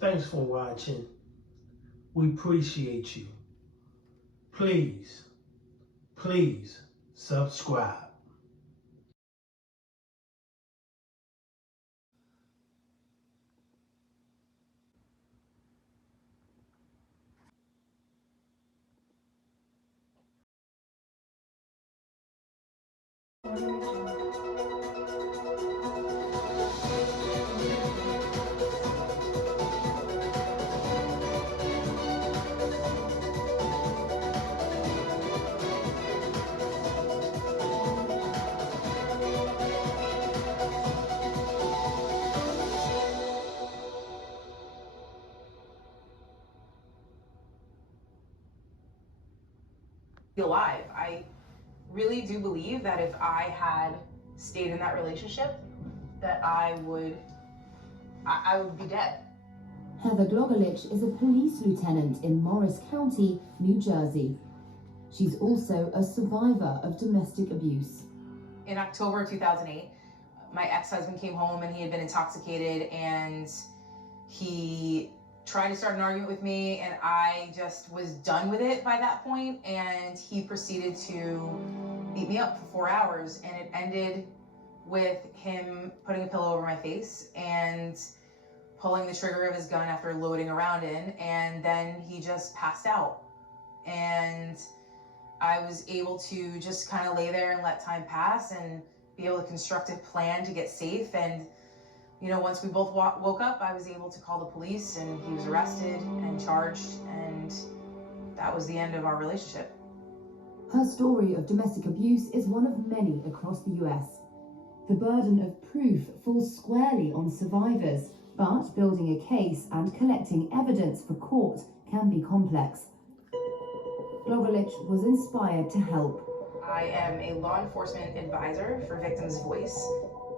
Thanks for watching. We appreciate you. Please, please subscribe. Alive. I really do believe that if I had stayed in that relationship, that I would be dead. Heather Glogolich is a police lieutenant in Morris County, New Jersey. She's also a survivor of domestic abuse. In October 2008, my ex-husband came home and he had been intoxicated, and he tried to start an argument with me, and I just was done with it by that point, and he proceeded to beat me up for 4 hours, and it ended with him putting a pillow over my face and pulling the trigger of his gun after loading a round in, and then he just passed out. And I was able to just kind of lay there and let time pass and be able to construct a plan to get safe. And you know, once we both woke up, I was able to call the police, and he was arrested and charged, and that was the end of our relationship. Her story of domestic abuse is one of many across the US. The burden of proof falls squarely on survivors, but building a case and collecting evidence for court can be complex. Glogolich was inspired to help. I am a law enforcement advisor for Victims Voice.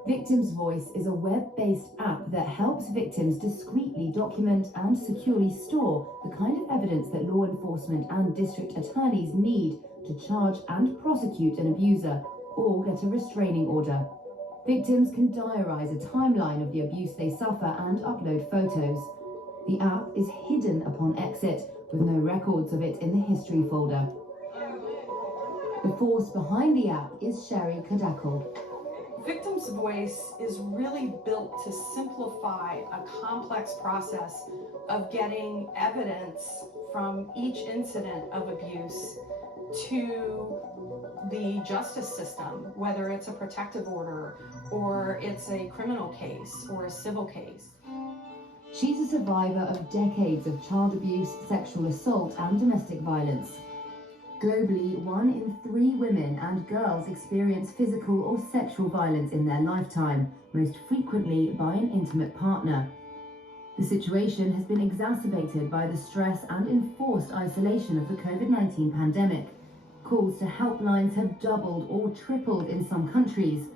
Victims Voice is a web-based app that helps victims discreetly document and securely store the kind of evidence that law enforcement and district attorneys need to charge and prosecute an abuser or get a restraining order. Victims can diarize a timeline of the abuse they suffer and upload photos. The app is hidden upon exit, with no records of it in the history folder. The force behind the app is Sherry Kadakal. Victims Voice is really built to simplify a complex process of getting evidence from each incident of abuse to the justice system, whether it's a protective order or it's a criminal case or a civil case. She's a survivor of decades of child abuse, sexual assault, and domestic violence. Globally, 1 in 3 women and girls experience physical or sexual violence in their lifetime, most frequently by an intimate partner. The situation has been exacerbated by the stress and enforced isolation of the COVID-19 pandemic. Calls to helplines have doubled or tripled in some countries.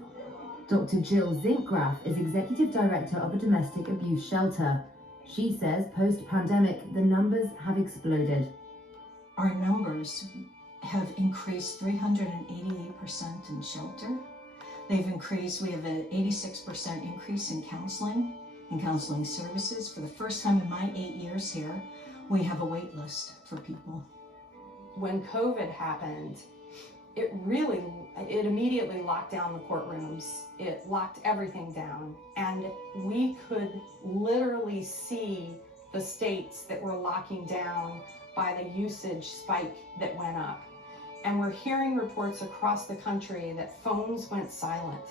Dr. Jill Zinkgraf is Executive Director of a domestic abuse shelter. She says post-pandemic, the numbers have exploded. Our numbers have increased 388% in shelter. We have an 86% increase in counseling services. For the first time in my 8 years here, we have a wait list for people. When COVID happened, it immediately locked down the courtrooms. It locked everything down, and we could literally see the states that were locking down by the usage spike that went up. And we're hearing reports across the country that phones went silent,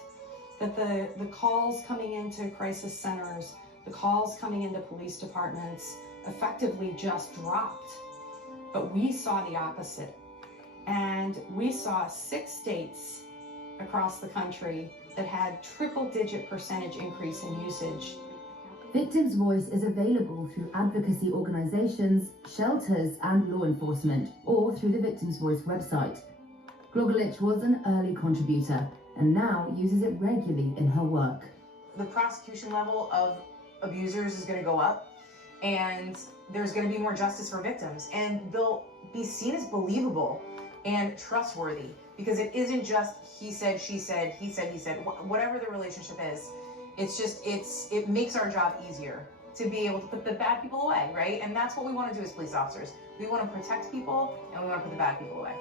that the calls coming into crisis centers, the calls coming into police departments effectively just dropped. But we saw the opposite. And we saw 6 states across the country that had triple-digit percentage increase in usage. Victims Voice is available through advocacy organizations, shelters, and law enforcement, or through the Victims Voice website. Glogolich was an early contributor and now uses it regularly in her work. The prosecution level of abusers is going to go up, and there's going to be more justice for victims, and they'll be seen as believable and trustworthy, because it isn't just he said, she said, he said, whatever the relationship is. It makes our job easier. to be able to put the bad people away, right? And that's what we want to do as police officers. We want to protect people and we want to put the bad people away.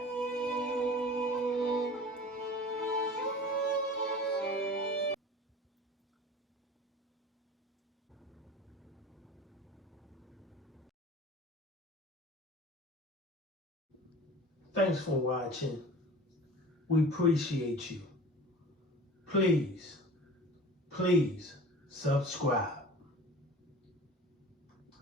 Thanks for watching. We appreciate you. Please subscribe.